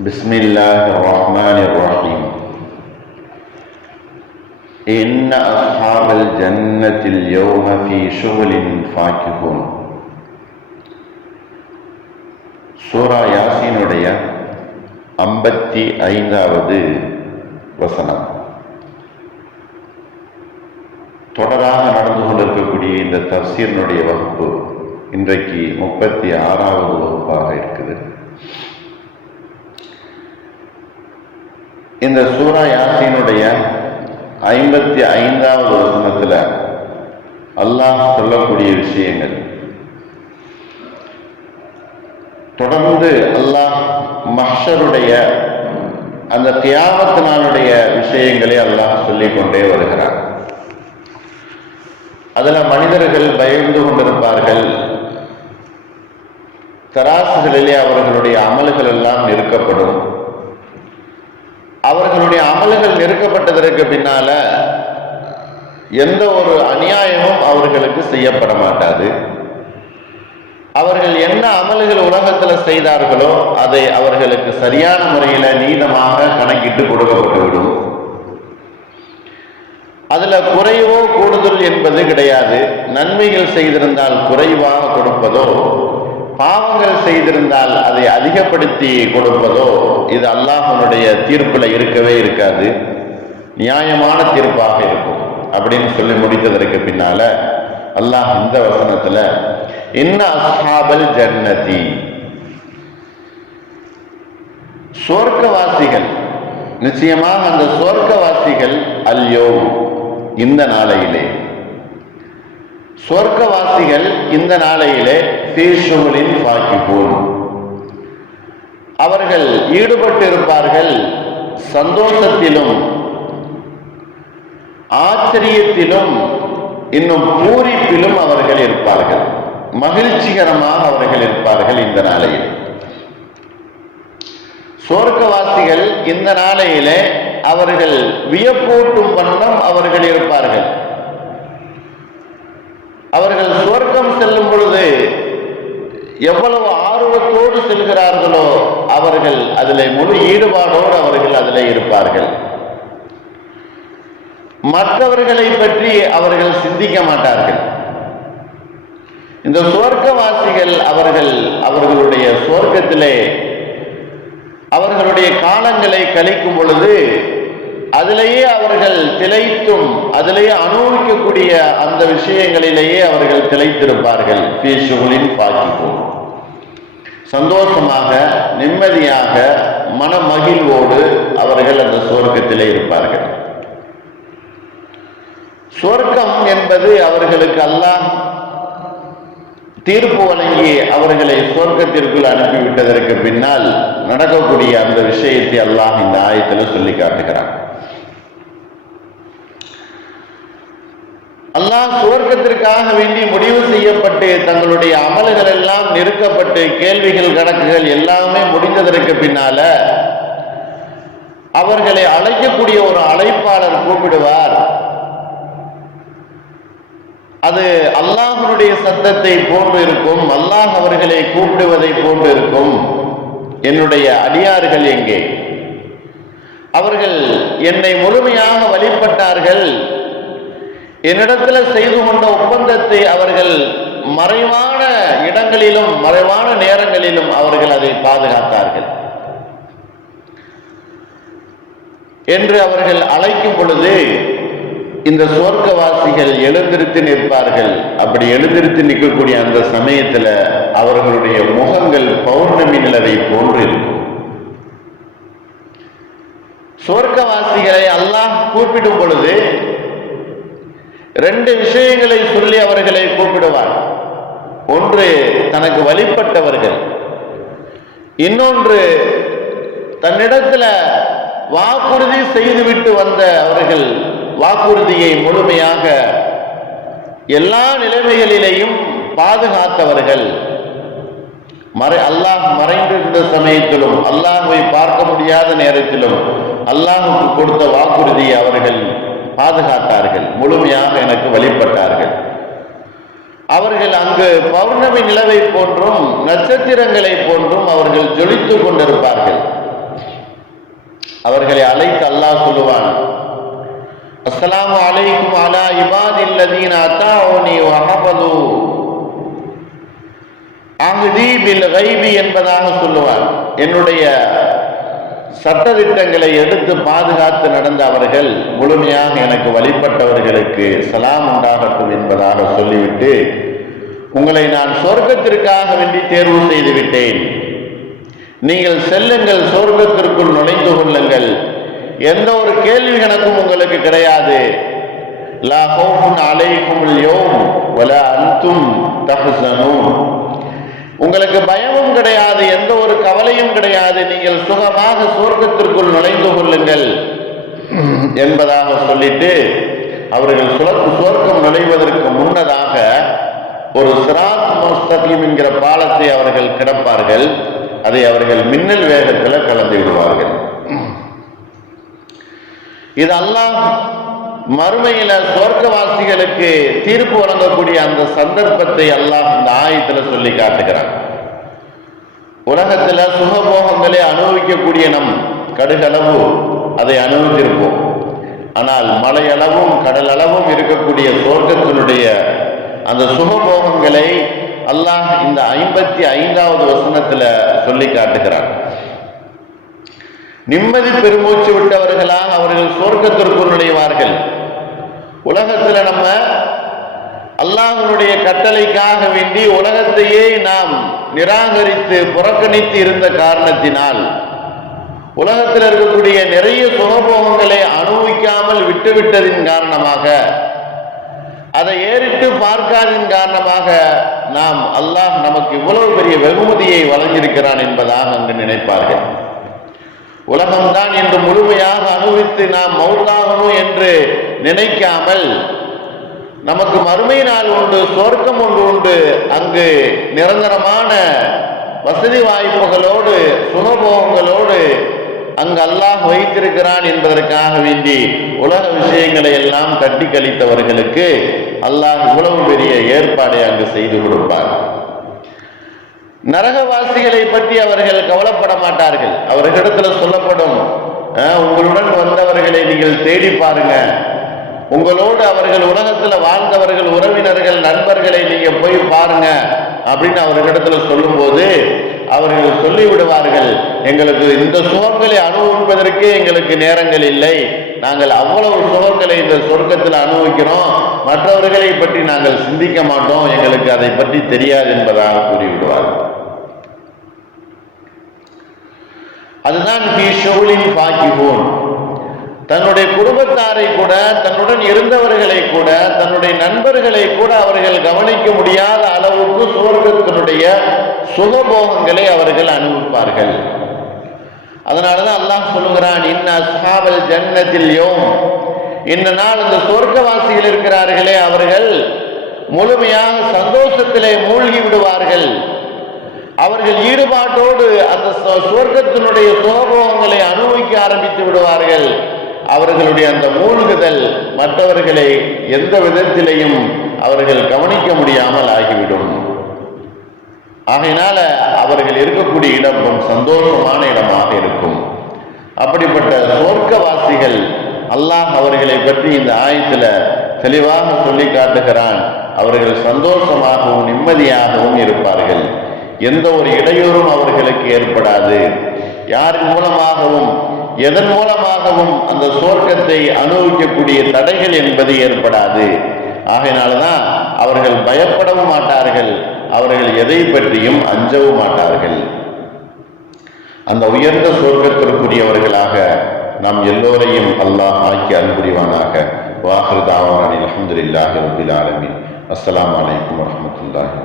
بسم الله الرحمن الرحيم إن أصحاب الجنة اليوم في شغل فاكهون. சூரா யாசீனுடைய 55வது வசனம். தொடராக நடந்து கொண்டிருக்கக்கூடிய இந்த தஃசீரினுடைய வகுப்பு இன்றைக்கு 36வது வகுப்பாக இருக்குது. இந்த சூரா யாசீனுடைய 55வது வசனத்தில் அல்லாஹ் சொல்லக்கூடிய விஷயங்கள், தொடர்ந்து அல்லாஹ் மஹ்ஷருடைய அந்த கியாமத் நாளுடைய விஷயங்களை அல்லாஹ் சொல்லிக் கொண்டே வருகிறார். அதுல மனிதர்கள் பயந்து கொண்டிருப்பார்கள். தராசுகளிலே அவர்களுடைய அமல்கள் எல்லாம் நெருக்கப்படும். அவர்களுடைய அமல்கள் நெருக்கப்பட்டதற்கு பின்னால எந்த ஒரு அநியாயமும் அவர்களுக்கு செய்யப்பட மாட்டாது. அவர்கள் என்ன அமல்கள் உலகத்தில் செய்தார்களோ அதை அவர்களுக்கு சரியான முறையில் நீளமாக கணக்கிட்டு கொடுக்கப்பட்டுவிடும். அதுல குறைவோ கூடுதல் என்பது கிடையாது. நன்மைகள் செய்திருந்தால் குறைவாக கொடுப்பதோ, பாவங்கள் செய்திருந்தால் அதை அதிகப்படுத்தி கொடுப்பதோ இது அல்லாஹ்வுடைய தீர்ப்புல இருக்கவே இருக்காது. நியாயமான தீர்ப்பாக இருக்கும் அப்படின்னு சொல்லி முடித்ததற்கு பின்னால அல்லாஹ் இந்த வசனத்துல இன்ன அஸ்ஹாபல் ஜன்னதி, சொர்க்கவாசிகள், நிச்சயமாக அந்த சொர்க்கவாசிகள் அல்யோம், இந்த நாளையிலே, சொர்க்கவாசிகள் இந்த நாளையிலே ஃபீஷுலின் ஃபாக்கிஹூன், அவர்கள் ஈடுபட்டிருப்பார்கள் சந்தோஷத்திலும் ஆச்சரியத்திலும் இன்னும் பூரிப்பிலும் அவர்கள் இருப்பார்கள். மகிழ்ச்சிகரமாக அவர்கள் இருப்பார்கள் இந்த நாளையில். சொர்க்கவாசிகள் இந்த நாளையிலே அவர்கள் வியப்பூட்டும் வண்ணம் அவர்கள் இருப்பார்கள். அவர்கள் சொர்க்கம் செல்லும் பொழுது எவ்வளவு ஆர்வத்தோடு செல்கிறார்களோ அவர்கள் அதில் முழு ஈடுபாடோடு அவர்கள் அதில் இருப்பார்கள். மற்றவர்களை பற்றி அவர்கள் சிந்திக்க மாட்டார்கள். இந்த சொர்க்கவாசிகள் அவர்களுடைய சொர்க்கத்திலே அவர்களுடைய காலங்களை கழிக்கும் பொழுது அதிலேயே அவர்கள் திளைத்தும் அதிலேயே அனுபவிக்கக்கூடிய அந்த விஷயங்களிலேயே அவர்கள் திளைத்திருப்பார்கள். ஃபீஷுலின் ஃபாக்கிஹூன், சந்தோஷமாக நிம்மதியாக மன மகிழ்வோடு அவர்கள் அந்த சொர்க்கத்திலே இருப்பார்கள். சொர்க்கம் என்பது அவர்களுக்கு அல்லாஹ் தீர்ப்பு வழங்கி அவர்களை சொர்க்கத்திற்குள் அனுப்பிவிட்டதற்கு பின்னால் நடக்கக்கூடிய அந்த விஷயத்தை அல்லாஹ் இந்த ஆயத்தில் சொல்லி காட்டுகிறான். அல்லாஹ் சுவர்க்கத்திற்காக வேண்டி முடிவு செய்யப்பட்டு தங்களுடைய அமல்கள் எல்லாம் நெருக்கப்பட்டு கேள்விகள் கணக்குகள் எல்லாமே முடிந்ததற்கு பின்னால அவர்களை அழைக்கக்கூடிய ஒரு அழைப்பாளர் கூப்பிடுவார். அது அல்லாஹ்வுடைய சத்தத்தை போன்று இருக்கும். அல்லாஹ் அவர்களை கூப்பிடுவதை போன்று இருக்கும். என்னுடைய அடியார்கள் எங்கே? அவர்கள் என்னை முழுமையாக வழிபட்டார்கள். என்னிடத்தில் செய்து கொண்ட ஒப்பந்தத்தை அவர்கள் மறைவான இடங்களிலும் மறைவான நேரங்களிலும் அவர்கள் அதை பாதுகாத்தார்கள் என்று அவர்கள் அழைக்கும் பொழுது இந்த சொர்க்கவாசிகள் எழுந்திருத்து நிற்பார்கள். அப்படி எழுந்திருத்து நிற்கக்கூடிய அந்த சமயத்தில் அவர்களுடைய முகங்கள் பௌர்ணமி நிலவை போன்று இருக்கும். சொர்க்கவாசிகளை அல்லாஹ் கூப்பிடும் பொழுது ரெண்டு விஷயங்களை சொல்லி அவர்களை கூப்பிடுவார். ஒன்று தனக்கு வழிபட்டவர்கள், இன்னொன்று தன்னிடத்தில் வாக்குறுதி செய்துவிட்டு வந்த அவர்கள் வாக்குறுதியை முழுமையாக எல்லா நிலைமைகளிலேயும் பாதுகாத்தவர்கள். அல்லாஹ் மறைந்திருந்த சமயத்திலும் அல்லாஹ்வை பார்க்க முடியாத நேரத்திலும் அல்லாஹ்வுக்கு கொடுத்த வாக்குறுதியை அவர்கள் பாதுகாத்தார்கள். முழுமையாக எனக்கு வழிபட்டார்கள். அவர்கள் அங்கு பௌர்ணமி நிலவை போன்றும் நட்சத்திரங்களை போன்றும் அவர்கள் ஜொலித்துக் கொண்டிருப்பார்கள். அவர்களை அழைத்து அல்லாஹ் சொல்லுவான், அஸ்ஸலாமு அலைக்கும் அலா இபாதில்லதீன அத்தாஊனி வஹஃபது அஹ்தி பில் கைபி என்பதாக சொல்லுவார். என்னுடைய சட்டதிட்டங்களை எடுத்து பாதுகாத்து நடந்த அவர்கள், முழுமையாக எனக்கு வழிபட்டவர்களுக்கு சலாம் உண்டாகட்டும் என்பதாக சொல்லிவிட்டு, உங்களை நான் சொர்க்கத்திற்காக வேண்டி தேர்வு செய்து விட்டேன், நீங்கள் செல்லுங்கள், சொர்க்கத்திற்குள் நுழைந்து கொள்ளுங்கள், எந்த ஒரு கேள்வி கணக்கும் உங்களுக்கு கிடையாது, லா ஹௌஃபுன் அலைக்குமுல் யௌம் வலா அன்தும் தஹ்ஸனூன், உங்களுக்கு பயமும் கிடையாது, எந்த ஒரு கவலையும் கிடையாது, நீங்கள் சுகமாக சொர்க்கத்திற்குள் நுழைந்து கொள்ளுங்கள் என்பதாக சொல்லிட்டு அவர்கள் சுவர்க்கம் நுழைவதற்கு முன்னதாக ஒரு சிராத் முஸ்தகீம் என்கிற பாலத்தை அவர்கள் கிடப்பார்கள். அதை அவர்கள் மின்னல் வேகத்தில் கலந்து விடுவார்கள். இது அல்லாஹ் மறுமையில சொர்க்கவாசிகளுக்கு தீர்ப்பு வழங்கக்கூடிய அந்த சந்தர்ப்பத்தை அல்லாஹ் இந்த ஆயத்தில் சொல்லி காட்டுகிறான். உலகத்துல சுகபோகங்களை அனுபவிக்கக்கூடிய நம் கடுகளவு அதை அனுபவித்திருப்போம். ஆனால் மலையளவும் கடல் அளவும் இருக்கக்கூடிய சொர்க்கத்தினுடைய அந்த சுகபோகங்களை அல்லாஹ் இந்த 55வது வசனத்துல சொல்லி காட்டுகிறான். நிம்மதி பெருமூச்சு விட்டவர்களாக அவர்கள் சொர்க்கத்திற்குள் நுழைவார்கள். உலகத்துல நம்ம அல்லாஹ்வுடைய கட்டளைக்காக வேண்டி உலகத்தையே நாம் நிராகரித்து புறக்கணித்து இருந்த காரணத்தினால் உலகத்தில் இருக்கக்கூடிய நிறைய சுகபோகங்களை அனுபவிக்காமல் விட்டுவிட்டதின் காரணமாக, அதை ஏறிட்டு பார்க்காததின் காரணமாக நாம் அல்லாஹ் நமக்கு இவ்வளவு பெரிய வெகுமதியை வழங்கியிருக்கிறான் என்பதாக அங்கு நினைப்பார்கள். உலகம்தான் என்று முழுமையாக அனுபவித்து நாம் மௌத்தாகணும் என்று நினைக்காமல், நமக்கு மறுமை நாள் உண்டு, சொர்க்கம் ஒன்று உண்டு, அங்கு நிரந்தரமான வசதி வாய்ப்புகளோடு சுகபோகங்களோடு அங்கு அல்லாஹ் வைத்திருக்கிறான் என்பதற்காக வேண்டி உலக விஷயங்களை எல்லாம் தட்டி கழித்தவர்களுக்கு அல்லாஹ் இவ்வளவு பெரிய ஏற்பாடை அங்கு செய்து கொடுப்பார். நரகவாசிகளை பற்றி அவர்கள் கவலைப்பட மாட்டார்கள். அவர்களிடத்தில் சொல்லப்படும், உங்களுடன் வந்தவர்களை நீங்கள் தேடி பாருங்க, உங்களோடு அவர்கள் உலகத்தில் வாழ்ந்தவர்கள், உறவினர்கள், நண்பர்களை நீங்க போய் பாருங்க அப்படின்னு அவர்களிடத்துல சொல்லும் போது அவர்கள் சொல்லிவிடுவார்கள், எங்களுக்கு இந்த சுகங்களை அனுபவிப்பதற்கே எங்களுக்கு நேரங்கள் இல்லை, நாங்கள் அவ்வளவு சுகங்களை இந்த சொர்க்கத்தில் அனுபவிக்கிறோம், மற்றவர்களை பற்றி நாங்கள் சிந்திக்க மாட்டோம், எங்களுக்கு அதை பற்றி தெரியாது என்பதாக கூறிவிடுவார்கள். அதுதான் தன்னுடைய குடும்பத்தாரை கூட, தன்னுடன் இருந்தவர்களை கூட, தன்னுடைய நண்பர்களை கூட அவர்கள் கவனிக்க முடியாத அளவுக்கு சுவர்க்கத்தினுடைய சுகபோகங்களை அவர்கள் அனுபவிப்பார்கள். அதனாலதான் அல்லாஹ் சொல்லுகிறான், இன்ன அஸ்ஹாபல் ஜன்னத்தில் யௌம், இந்த நாள் இந்த சொர்க்கவாசிகள் இருக்கிறார்களே அவர்கள் முழுமையாக சந்தோஷத்திலே மூழ்கி விடுவார்கள். அவர்கள் ஈடுபாட்டோடு அந்த சுவர்க்கத்தினுடைய சுகபோகங்களை அனுபவிக்க ஆரம்பித்து விடுவார்கள். அவர்களுடைய அந்த மூழ்குதல் மற்றவர்களை எந்த விதத்திலையும் அவர்கள் கவனிக்க முடியாமல் ஆகிவிடும். ஆகையினால அவர்கள் இருக்கக்கூடிய இடம் சந்தோஷமான இடமாக இருக்கும். அப்படிப்பட்ட சொர்க்கவாசிகள் அல்லாஹ் அவர்களை பற்றி இந்த ஆயத்துல தெளிவாக சொல்லி காட்டுகிறான். அவர்கள் சந்தோஷமாகவும் நிம்மதியாகவும் இருப்பார்கள். எந்த ஒரு இடையூறும் அவர்களுக்கு ஏற்படாது. யாரின் மூலமாகவும் எதன் மூலமாகவும் அந்த சொர்க்கத்தை அனுபவிக்கக்கூடிய தடைகள் என்பது ஏற்படாது. ஆகையினால்தான் அவர்கள் பயப்படவும் மாட்டார்கள், அவர்கள் எதை பற்றியும் அஞ்சவும் மாட்டார்கள். அந்த உயர்ந்த சொர்க்கத்திற்குரியவர்களாக நாம் எல்லோரையும் அல்லாஹ் ஆக்கி அன்புரிவானாக. வாஹிரு தாவானா அல்ஹம்துலில்லாஹி ரப்பில் ஆலமீன். அஸ்ஸலாமு அலைக்கும் வரஹ்மத்துல்லாஹி.